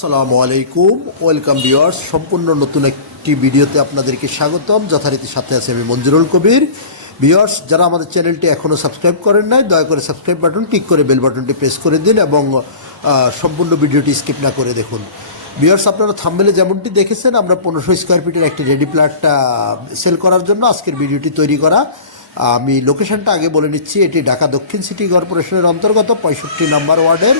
আসসালামু আলাইকুম, welcome viewers. সম্পূর্ণ নতুন একটি ভিডিওতে আপনাদেরকে স্বাগতম। যথারীতি সাথে আছে আমি মঞ্জুরুল কবির। ভিউয়ার্স, যারা আমাদের চ্যানেলটি এখনও সাবস্ক্রাইব করেন নাই, দয়া করে সাবস্ক্রাইব বাটন ক্লিক করে বেল বাটনটি প্রেস করে দিন এবং সম্পূর্ণ ভিডিওটি স্কিপ না করে দেখুন। ভিউয়ার্স, আপনারা থাম্বনেলে যেমনটি দেখেছেন, আমরা 1500 স্কোয়ার ফিটের একটি রেডি প্লট সেল করার জন্য আজকের ভিডিওটি তৈরি করা। আমি লোকেশনটা আগে বলে নিচ্ছি। এটি ঢাকা দক্ষিণ সিটি কর্পোরেশনের অন্তর্গত 65 নম্বর ওয়ার্ডের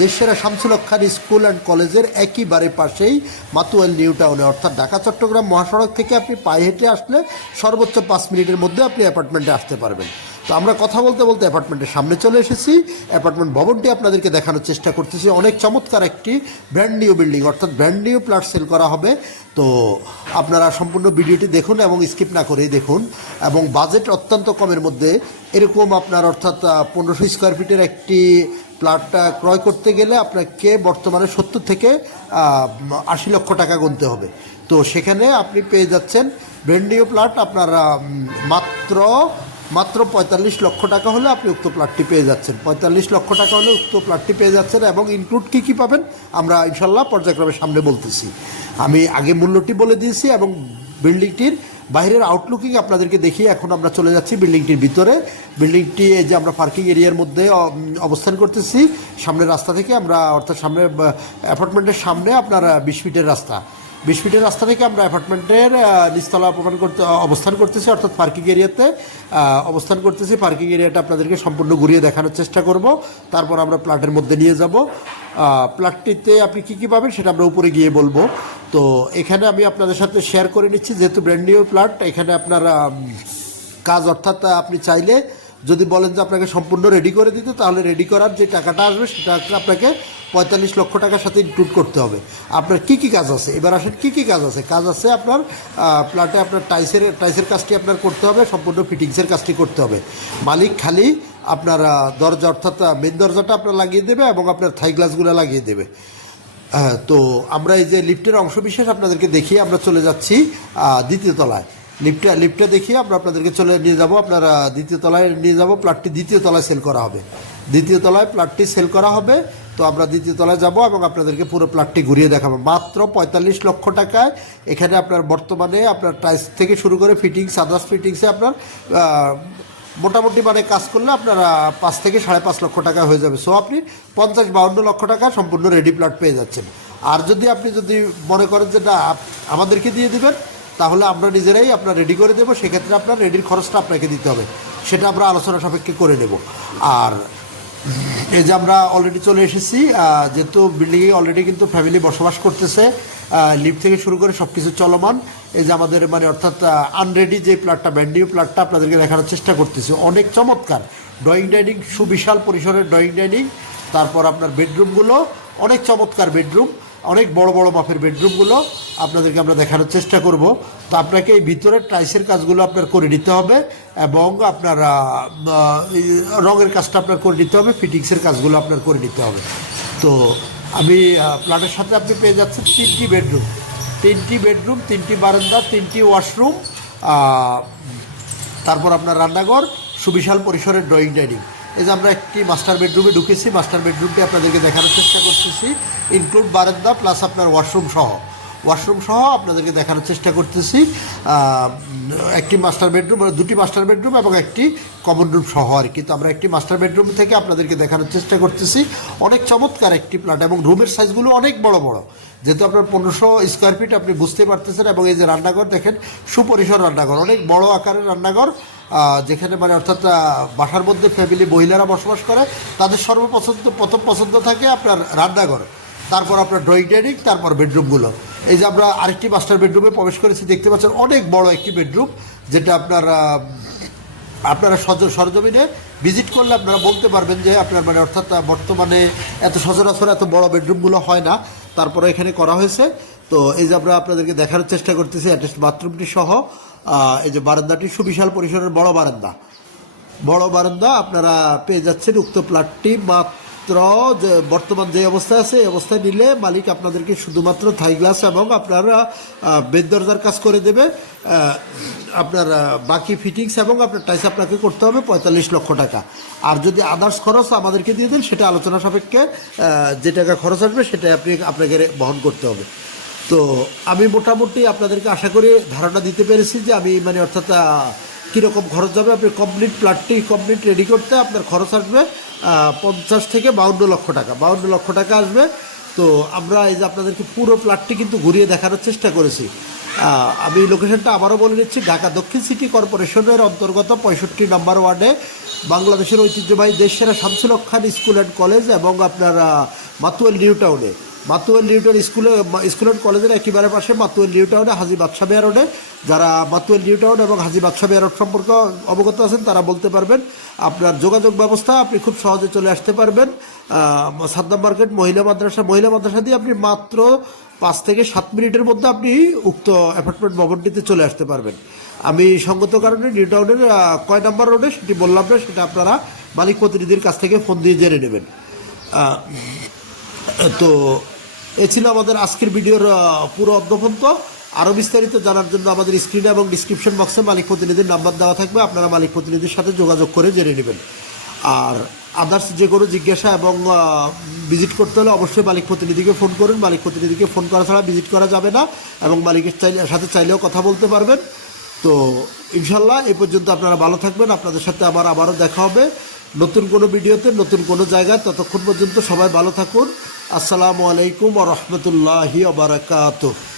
দেশসেরা শামসুল হক খান স্কুল অ্যান্ড কলেজের একেবারে পাশেই মাতুয়াইল নিউ টাউনে, অর্থাৎ ঢাকা চট্টগ্রাম মহাসড়ক থেকে আপনি পায়ে হেঁটে আসলে সর্বোচ্চ 5 মিনিটের মধ্যে আপনি অ্যাপার্টমেন্টে আসতে পারবেন। তো আমরা কথা বলতে বলতে অ্যাপার্টমেন্টের সামনে চলে এসেছি। অ্যাপার্টমেন্ট ভবনটি আপনাদেরকে দেখানোর চেষ্টা করতেছি। অনেক চমৎকার একটি ব্র্যান্ড নিউ বিল্ডিং, অর্থাৎ ব্র্যান্ড নিউ প্লট সেল করা হবে। তো আপনারা সম্পূর্ণ ভিডিওটি দেখুন এবং স্কিপ না করেই দেখুন। এবং বাজেট অত্যন্ত কমের মধ্যে এরকম আপনার, অর্থাৎ 1500 স্কোয়ার ফিটের একটি প্লটটা ক্রয় করতে গেলে আপনাকে বর্তমানে 70 থেকে 80 লক্ষ টাকা গুনতে হবে। তো সেখানে আপনি পেয়ে যাচ্ছেন ব্র্যান্ড নিউ প্লট আপনার মাত্র 45 লক্ষ টাকা হলে আপনি উক্ত প্লটটি পেয়ে যাচ্ছেন। 45 লক্ষ টাকা হলে উক্ত প্লটটি পেয়ে যাচ্ছেন এবং ইনক্লুড কী পাবেন আমরা ইনশাল্লাহ পর্যায়ক্রমে সামনে বলতেছি। আমি আগে মূল্যটি বলে দিয়েছি এবং বিল্ডিংটির বাইরের আউটলুকিং আপনাদেরকে দেখিয়ে এখন আমরা চলে যাচ্ছি বিল্ডিংটির ভিতরে। বিল্ডিংটি এই যে আমরা পার্কিং এরিয়ার মধ্যে অবস্থান করতেছি। সামনের রাস্তা থেকে আমরা, অর্থাৎ সামনে অ্যাপার্টমেন্টের সামনে আপনার 20 ফিটের রাস্তা, 20 ফিটের রাস্তা থেকে আমরা অ্যাপার্টমেন্টের নিচতলা অবস্থান করতেছি, অর্থাৎ পার্কিং এরিয়াতে অবস্থান করতেছি। পার্কিং এরিয়াটা আপনাদেরকে সম্পূর্ণ ঘুরিয়ে দেখানোর চেষ্টা করব। তারপর আমরা প্লটের মধ্যে নিয়ে যাব। প্লটটিতে আপনি কী পাবেন সেটা আমরা উপরে গিয়ে বলবো। তো এখানে আমি আপনাদের সাথে শেয়ার করে নিচ্ছি, যেহেতু ব্র্যান্ড নিউ প্লট, এখানে আপনার কাজ, অর্থাৎ আপনি চাইলে যদি বলেন যে আপনাকে সম্পূর্ণ রেডি করে দিতে, তাহলে রেডি করার যে টাকাটা আসবে সেটা আপনাকে 45 লক্ষ টাকার সাথে ইনক্লুড করতে হবে। আপনার কী কী কাজ আছে, এবার আসেন কী কী কাজ আছে। কাজ আছে আপনার প্লটে আপনার টাইসের কাজটি আপনার করতে হবে, সম্পূর্ণ ফিটিংসের কাজটি করতে হবে। মালিক খালি আপনার দরজা, অর্থাৎ মেন দরজাটা আপনার লাগিয়ে দেবে এবং আপনার থাই গ্লাসগুলো লাগিয়ে দেবে। তো আমরা এই যে লিফটের অংশবিশেষ আপনাদেরকে দেখিয়ে আমরা চলে যাচ্ছি দ্বিতীয় তলায়। লিফটটা দেখিয়ে আমরা আপনাদেরকে নিয়ে যাব, আপনারা দ্বিতীয় তলায় নিয়ে যাব। প্লটটি দ্বিতীয় তলায় সেল করা হবে। দ্বিতীয় তলায় প্লটটি সেল করা হবে। তো আমরা দ্বিতীয় তলায় যাব এবং আপনাদেরকে পুরো প্লটটি ঘুরিয়ে দেখাবো মাত্র 45 লক্ষ টাকায়। এখানে আপনার বর্তমানে আপনার টাইলস থেকে শুরু করে ফিটিংস, আদার্স ফিটিংসে আপনার মোটামুটি মানে কাজ করলে আপনার 5 থেকে 5.5 লক্ষ টাকা হয়ে যাবে। সো আপনি 50-52 লক্ষ টাকা সম্পূর্ণ রেডি প্লট পেয়ে যাচ্ছেন। আর যদি আপনি মনে করেন যে না আমাদেরকে দিয়ে দিবেন, তাহলে আমরা নিজেরাই আপনার রেডি করে দেবো। সেক্ষেত্রে আপনার রেডির খরচটা আপনাকে দিতে হবে, সেটা আমরা আলোচনা সাপেক্ষে করে নেব। আর এই যে আমরা অলরেডি চলে এসেছি, যেহেতু বিল্ডিংয়ে অলরেডি কিন্তু ফ্যামিলি বসবাস করতেছে, লিফট থেকে শুরু করে সব কিছু চলমান। এই যে আমাদের মানে, অর্থাৎ আনরেডি যে প্লটটা, ব্র্যান্ড নিউ প্লটটা আপনাদেরকে দেখানোর চেষ্টা করতেছি। অনেক চমৎকার ড্রয়িং ডাইনিং, সুবিশাল পরিসরের ড্রয়িং ডাইনিং। তারপর আপনার বেডরুমগুলো অনেক চমৎকার বেডরুম, অনেক বড় বড় মাপের বেডরুমগুলো আপনাদেরকে আমরা দেখানোর চেষ্টা করব। তো আপনাকে এই ভিতরের টাইসের কাজগুলো আপনার করে নিতে হবে এবং আপনার রঙের কাজটা আপনার করে নিতে হবে, ফিটিংসের কাজগুলো আপনার করে নিতে হবে। তো আমি প্লটের সাথে আপনি পেয়ে যাচ্ছেন 3টি বেডরুম, 3টি বারান্দা, 3টি ওয়াশরুম, তারপর আপনার রান্নাঘর, সুবিশাল পরিসরের ড্রয়িং ডাইনিং। এই যে আমরা একটি মাস্টার বেডরুমে ঢুকেছি। মাস্টার বেডরুমটি আপনাদেরকে দেখানোর চেষ্টা করতেছি, ইনক্লুড বারান্দা প্লাস আপনার ওয়াশরুম সহ আপনাদেরকে দেখানোর চেষ্টা করতেছি। একটি মাস্টার বেডরুম, মানে 2টি মাস্টার বেডরুম এবং একটি কমন রুম সহ আর কি। তো আমরা একটি মাস্টার বেডরুম থেকে আপনাদেরকে দেখানোর চেষ্টা করতেছি। অনেক চমৎকার একটি প্লট এবং রুমের সাইজগুলো অনেক বড় বড়। যেহেতু আপনার 1500 স্কোয়ার ফিট আপনি বুঝতে পারতেছেন। এবং এই যে রান্নাঘর দেখেন, সুপরিসর রান্নাঘর, অনেক বড় আকারের রান্নাঘর, যেখানে মানে অর্থাৎ বাসার মধ্যে ফ্যামিলি মহিলারা বসবাস করে, তাদের প্রথম পছন্দ থাকে আপনার রান্নাঘর, তারপর আপনার ড্রয়িং ডাইনিং, তারপর বেডরুমগুলো। এই যে আমরা আরেকটি মাস্টার বেডরুমে প্রবেশ করেছি, দেখতে পাচ্ছেন অনেক বড় একটি বেডরুম, যেটা আপনারা সরজমিনে ভিজিট করলে আপনারা বলতে পারবেন যে আপনার মানে, অর্থাৎ বর্তমানে এত সচরাচর এত বড় বেডরুমগুলো হয় না, তারপরে এখানে করা হয়েছে। তো এই যে আমরা আপনাদেরকে দেখানোর চেষ্টা করতেছি অ্যাটাচ বাথরুমটি সহ। এই যে বারান্দাটি সুবিশাল পরিসরের বড় বারান্দা আপনারা পেয়ে যাচ্ছেন। উক্ত প্লটটি মাত্র মাত্র যে বর্তমান যে অবস্থায় আছে এই অবস্থায় নিলে মালিক আপনাদেরকে শুধুমাত্র থাই গ্লাস এবং আপনারা বেদ দরজার কাজ করে দেবে। আপনার বাকি ফিটিংস এবং আপনার টাইস আপনাকে করতে হবে 45 লক্ষ টাকা। আর যদি আদার্স খরচ আমাদেরকে দিয়ে দেন সেটা আলোচনা সাপেক্ষে যে টাকা খরচ আসবে সেটা আপনাকে বহন করতে হবে। তো আমি মোটামুটি আপনাদেরকে আশা করি ধারণা দিতে পেরেছি যে আমি মানে অর্থাৎ কীরকম খরচ যাবে। আপনি কমপ্লিট প্লাটটি কমপ্লিট রেডি করতে আপনার খরচ আসবে 50 থেকে 52 লক্ষ টাকা, 52 লক্ষ টাকা আসবে। তো আমরা এই যে আপনাদেরকে পুরো প্লাটটি কিন্তু ঘুরিয়ে দেখানোর চেষ্টা করেছি। আমি লোকেশনটা আবারও বলে দিচ্ছি, ঢাকা দক্ষিণ সিটি কর্পোরেশনের অন্তর্গত 65 নম্বর ওয়ার্ডে বাংলাদেশের ঐতিহ্যবাহী দেশসেরা শামসুল হক খান স্কুল অ্যান্ড কলেজ এবং আপনার মাতুয়াল নিউ টাউনে, Matuail new town school and কলেজের একেবারে পাশে মাতুয়াল নিউ টাউনে হাজী বাদশা মিয়া রোডে। যারা মাতুয়াল নিউ টাউন এবং হাজী বাদশা মিয়া রোড সম্পর্কে অবগত আছেন তারা বলতে পারবেন। আপনার যোগাযোগ ব্যবস্থা আপনি খুব সহজে চলে আসতে পারবেন। সাদ্দাম মার্কেট মহিলা মাদ্রাসা দিয়ে আপনি মাত্র 5 থেকে 7 মিনিটের মধ্যে আপনি উক্ত অ্যাপার্টমেন্ট ভবনটিতে চলে আসতে পারবেন। আমি সঙ্গত কারণে নিউ টাউনের কয় নাম্বার রোডে সেটি বললাম না, সেটা আপনারা মালিক প্রতিনিধির কাছ থেকে ফোন দিয়ে জেনে নেবেন। তো এ ছিল আমাদের আজকের ভিডিওর পুরো অধ্যপন্ত। আরও বিস্তারিত জানার জন্য আমাদের স্ক্রিনে এবং ডিসক্রিপশন বক্সে মালিক প্রতিনিধির নাম্বার দেওয়া থাকবে, আপনারা মালিক প্রতিনিধির সাথে যোগাযোগ করে জেনে নেবেন। আর আদার্স যে কোনো জিজ্ঞাসা এবং ভিজিট করতে হলে অবশ্যই মালিক প্রতিনিধিকে ফোন করুন। মালিক প্রতিনিধিকে ফোন করা ছাড়া ভিজিট করা যাবে না এবং মালিকের সাথে চাইলেও কথা বলতে পারবেন। তো ইনশাল্লাহ এই পর্যন্ত আপনারা ভালো থাকবেন। আপনাদের সাথে আবারও দেখা হবে নতুন কোনো ভিডিওতে, নতুন কোনো জায়গায়। ততক্ষণ পর্যন্ত সবাই ভালো থাকুন। আসসালামু আলাইকুম ওয়া রাহমাতুল্লাহি ওয়া বারাকাতুহু।